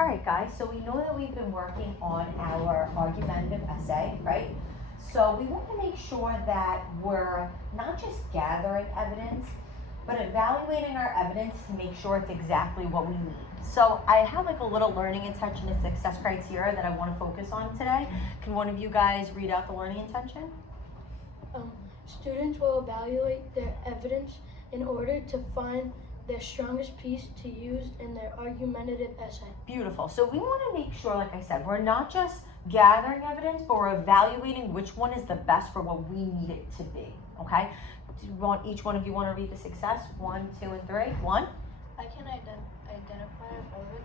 All right, guys, so we know that we've been working on our argumentative essay, right? So we want to make sure that we're not just gathering evidence, but evaluating our evidence to make sure it's exactly what we need. So I have like a little learning intention and success criteria that I want to focus on today. Can one of you guys read out the learning intention? Students will evaluate their evidence in order to find their strongest piece to use in their argumentative essay. Beautiful. So we want to make sure, like I said, we're not just gathering evidence, but we're evaluating which one is the best for what we need it to be, okay? Do you want, each one of you want to read the success? 1, 2, and 3. 1. I can identify relevant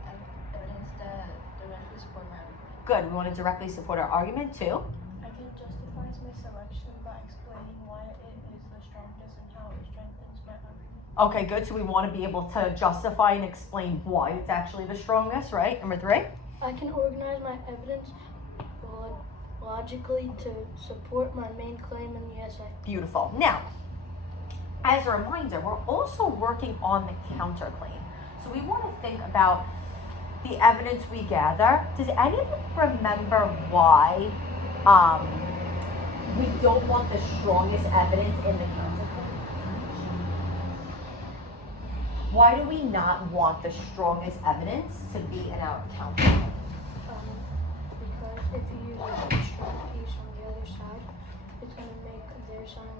evidence that directly support my argument. Good. We want to directly support our argument. 2. I can justify my selection by explaining why it is the strongest and how it strengthens my argument. Okay, good. So we want to be able to justify and explain why it's actually the strongest, right? Number 3. I can organize my evidence logically to support my main claim in the essay. Beautiful. Now, as a reminder, we're also working on the counterclaim. So we want to think about the evidence we gather. Does anyone remember why we don't want the strongest evidence in the counterclaim? Why do we not want the strongest evidence to be in our counterclaim? Because if you use a strong piece on the other side, it's going to make their side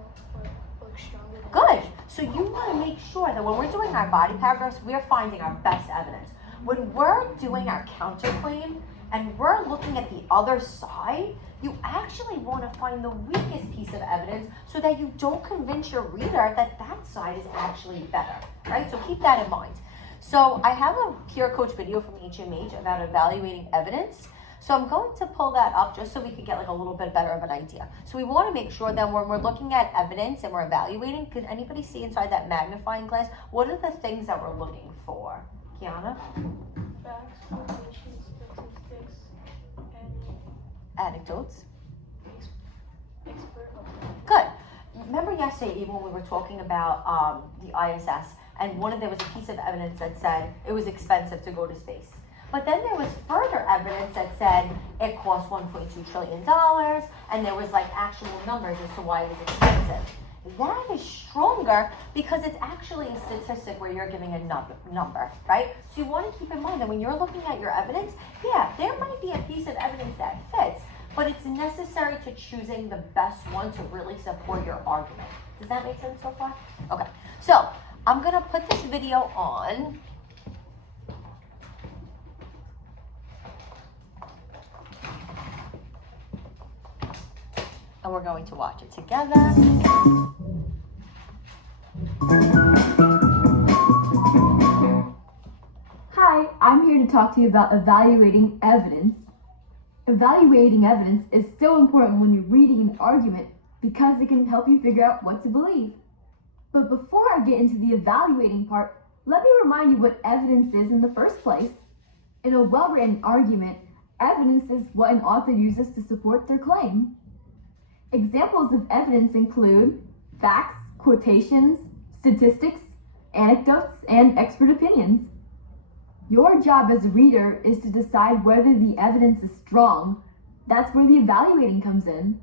look stronger than Good. yours. So you want to make sure that when we're doing our body paragraphs, we're finding our best evidence. When we're doing our counterclaim and we're looking at the other side, you actually want to find the weakest piece of evidence so that you don't convince your reader that that side is actually better, right? So keep that in mind. So I have a peer coach video from HMH about evaluating evidence. So I'm going to pull that up just so we can get like a little bit better of an idea. So we want to make sure that when we're looking at evidence and we're evaluating, can anybody see inside that magnifying glass? What are the things that we're looking for? Kiana? Facts, quotations, statistics, and Anecdotes. expert opinion. Good. Remember yesterday, even when we were talking about the ISS, and there was a piece of evidence that said it was expensive to go to space. But then there was further evidence that said it cost $1.2 trillion, and there was like actual numbers as to why it was expensive. That is stronger because it's actually a statistic where you're giving a number, right? So you want to keep in mind that when you're looking at your evidence, yeah, there might be a piece of evidence that fits, but it's necessary to choosing the best one to really support your argument. Does that make sense so far? Okay, so I'm gonna put this video on. And we're going to watch it together. Hi, I'm here to talk to you about evaluating evidence. Evaluating evidence is so important when you're reading an argument because it can help you figure out what to believe. But before I get into the evaluating part, let me remind you what evidence is in the first place. In a well-written argument, evidence is what an author uses to support their claim. Examples of evidence include facts, quotations, statistics, anecdotes, and expert opinions. Your job as a reader is to decide whether the evidence is strong. That's where the evaluating comes in.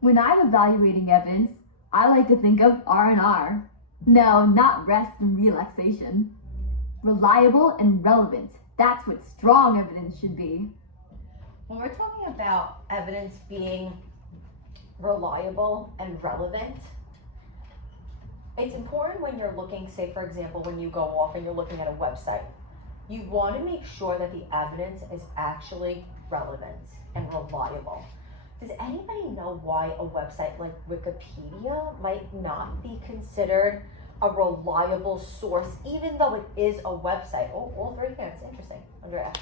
When I'm evaluating evidence, I like to think of R&R. No, not rest and relaxation. Reliable and relevant. That's what strong evidence should be. When we're talking about evidence being reliable and relevant, it's important when you're looking, say for example, when you go off and you're looking at a website, you want to make sure that the evidence is actually relevant and reliable. Does anybody know why a website like Wikipedia might not be considered a reliable source, even though it is a website? Oh, all three hands. Interesting. Andrea.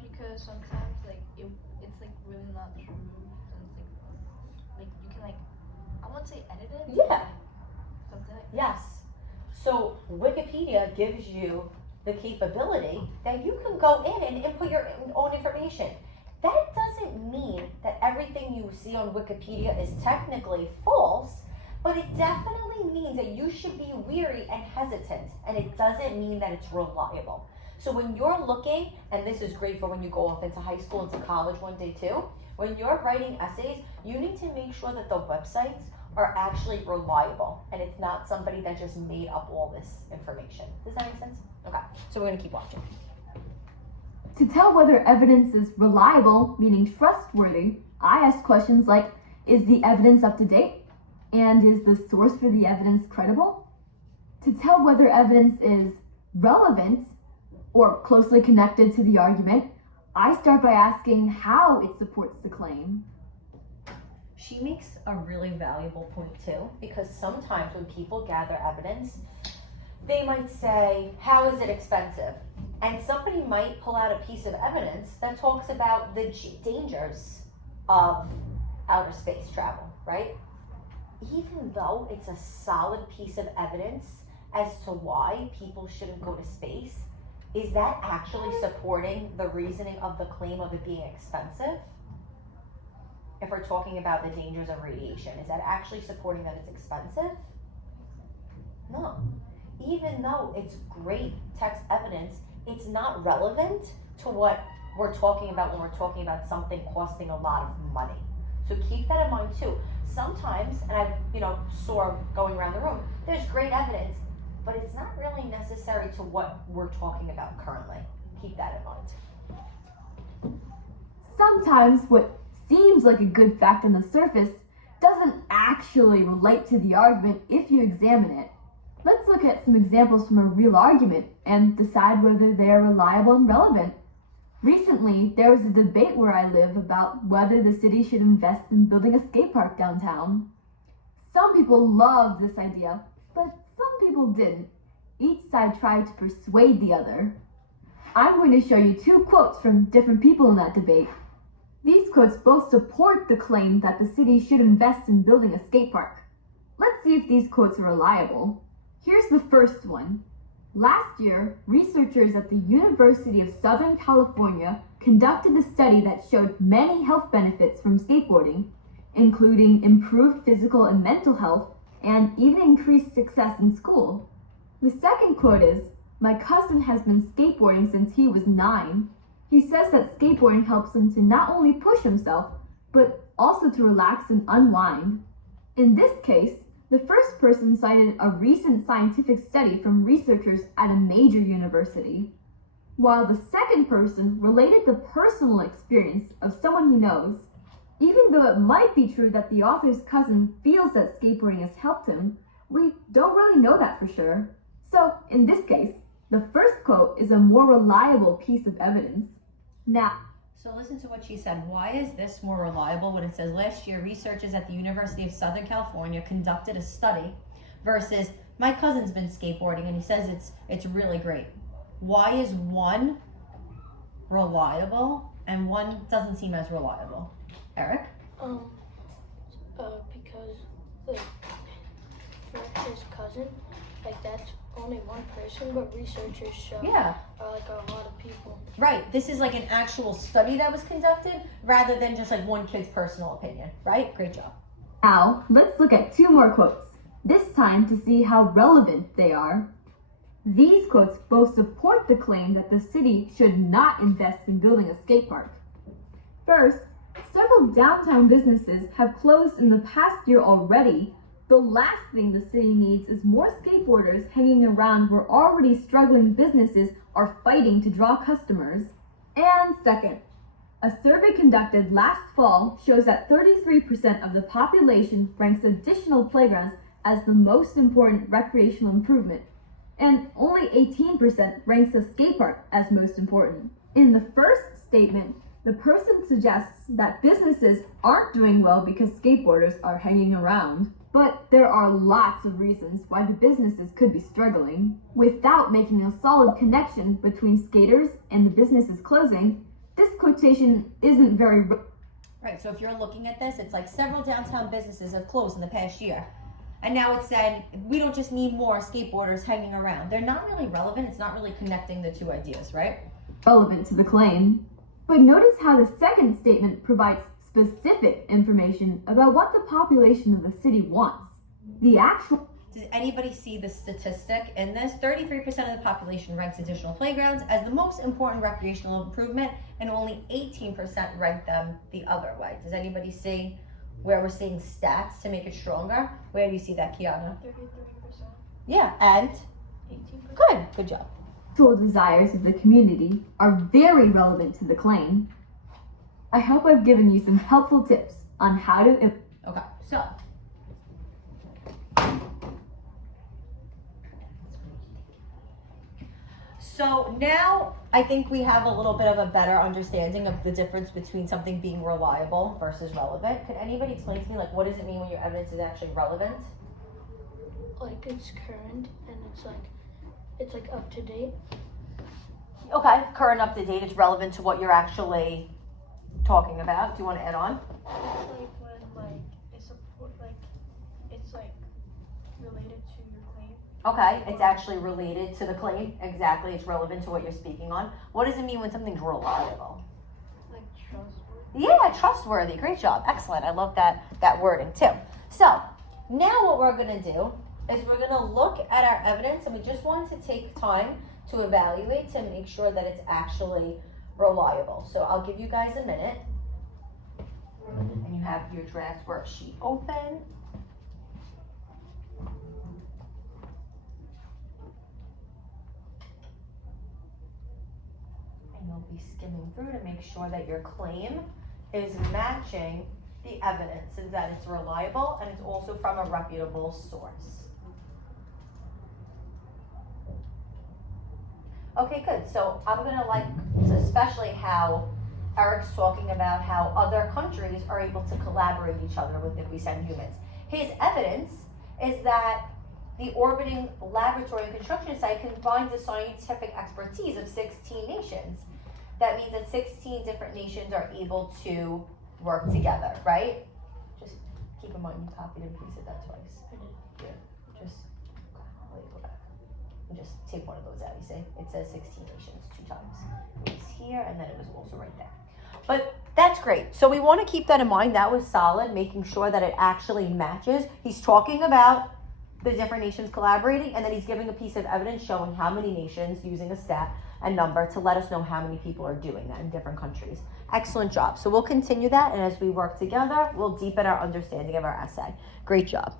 Because sometimes it's like really not true. And it's like you can I won't say edit it. Yeah. But something like that. Yes. So Wikipedia gives you the capability that you can go in and input your own information. That doesn't mean that everything you see on Wikipedia is technically false, but it definitely means that you should be weary and hesitant, and it doesn't mean that it's reliable. So when you're looking, and this is great for when you go off into high school, into college one day too, when you're writing essays, you need to make sure that the websites are actually reliable and it's not somebody that just made up all this information. Does that make sense? Okay, so we're gonna keep watching. To tell whether evidence is reliable, meaning trustworthy, I ask questions like, is the evidence up to date? And is the source for the evidence credible? To tell whether evidence is relevant or closely connected to the argument, I start by asking how it supports the claim. She makes a really valuable point too, because sometimes when people gather evidence, they might say, how is it expensive? And somebody might pull out a piece of evidence that talks about the dangers of outer space travel, right? Even though it's a solid piece of evidence as to why people shouldn't go to space, is that actually supporting the reasoning of the claim of it being expensive? If we're talking about the dangers of radiation, is that actually supporting that it's expensive? No. Even though it's great text evidence, it's not relevant to what we're talking about when we're talking about something costing a lot of money. So keep that in mind too. Sometimes, and I saw going around the room, there's great evidence, but it's not really necessary to what we're talking about currently. Keep that in mind. Sometimes what seems like a good fact on the surface doesn't actually relate to the argument if you examine it. Let's look at some examples from a real argument and decide whether they are reliable and relevant. Recently, there was a debate where I live about whether the city should invest in building a skate park downtown. Some people loved this idea, but some people didn't. Each side tried to persuade the other. I'm going to show you two quotes from different people in that debate. These quotes both support the claim that the city should invest in building a skate park. Let's see if these quotes are reliable. Here's the first one. Last year, researchers at the University of Southern California conducted a study that showed many health benefits from skateboarding, including improved physical and mental health, and even increased success in school. The second quote is, "My cousin has been skateboarding since he was 9. He says that skateboarding helps him to not only push himself, but also to relax and unwind." In this case, the first person cited a recent scientific study from researchers at a major university, while the second person related the personal experience of someone he knows. Even though it might be true that the author's cousin feels that skateboarding has helped him, we don't really know that for sure. So, in this case, the first quote is a more reliable piece of evidence. Now, So listen to what she said. Why is this more reliable when it says last year researchers at the University of Southern California conducted a study versus my cousin's been skateboarding and he says it's really great. Why is one reliable and one doesn't seem as reliable? Eric? Because for his cousin, that's only one person, but researchers show Yeah. are a lot of people. Right. This is like an actual study that was conducted rather than just like one kid's personal opinion, right? Great job. Now, let's look at two more quotes, this time to see how relevant they are. These quotes both support the claim that the city should not invest in building a skate park. First, several downtown businesses have closed in the past year already. The last thing the city needs is more skateboarders hanging around where already struggling businesses are fighting to draw customers. And second, a survey conducted last fall shows that 33% of the population ranks additional playgrounds as the most important recreational improvement, and only 18% ranks a skate park as most important. In the first statement, the person suggests that businesses aren't doing well because skateboarders are hanging around. But there are lots of reasons why the businesses could be struggling. Without making a solid connection between skaters and the businesses closing, this quotation isn't very... Right, so if you're looking at this, it's like several downtown businesses have closed in the past year. And now it's said, we don't just need more skateboarders hanging around. They're not really relevant. It's not really connecting the two ideas, right? relevant to the claim. But notice how the second statement provides specific information about what the population of the city wants. The actual Does anybody see the statistic in this? 33% of the population ranks additional playgrounds as the most important recreational improvement, and only 18% rank them the other way. Does anybody see where we're seeing stats to make it stronger? Where do you see that, Kiana? 33%. Yeah, and 18%. good job. Actual desires of the community are very relevant to the claim. I hope I've given you some helpful tips on how to Okay, so. So now I think we have a little bit of a better understanding of the difference between something being reliable versus relevant. Could anybody explain to me, like, what does it mean when your evidence is actually relevant? Like it's current and it's like up to date. Okay, current, up to date, it's relevant to what you're actually talking about. Do you want to add on? It's like when it's related to your claim. Okay, it's actually related to the claim. Exactly, it's relevant to what you're speaking on. What does it mean when something's reliable? Like trustworthy. Yeah, trustworthy. Great job. Excellent. I love that wording too. So now what we're gonna do is we're gonna look at our evidence, and we just want to take time to evaluate to make sure that it's actually reliable. So I'll give you guys a minute. And you have your draft worksheet open. And you'll be skimming through to make sure that your claim is matching the evidence and that it's reliable and it's also from a reputable source. Okay, good. So I'm gonna especially how Eric's talking about how other countries are able to collaborate each other with if we send humans. His evidence is that the orbiting laboratory and construction site combines the scientific expertise of 16 nations. That means that 16 different nations are able to work together, right? Just keep in mind you copied and pasted that twice. Yeah, just let me go back. And just take one of those out, you see? It says 16 nations 2 times. It was here and then it was also right there. But that's great. So we want to keep that in mind. That was solid, making sure that it actually matches. He's talking about the different nations collaborating, and then he's giving a piece of evidence showing how many nations using a stat and number to let us know how many people are doing that in different countries. Excellent job. So we'll continue that, and as we work together, we'll deepen our understanding of our essay. Great job.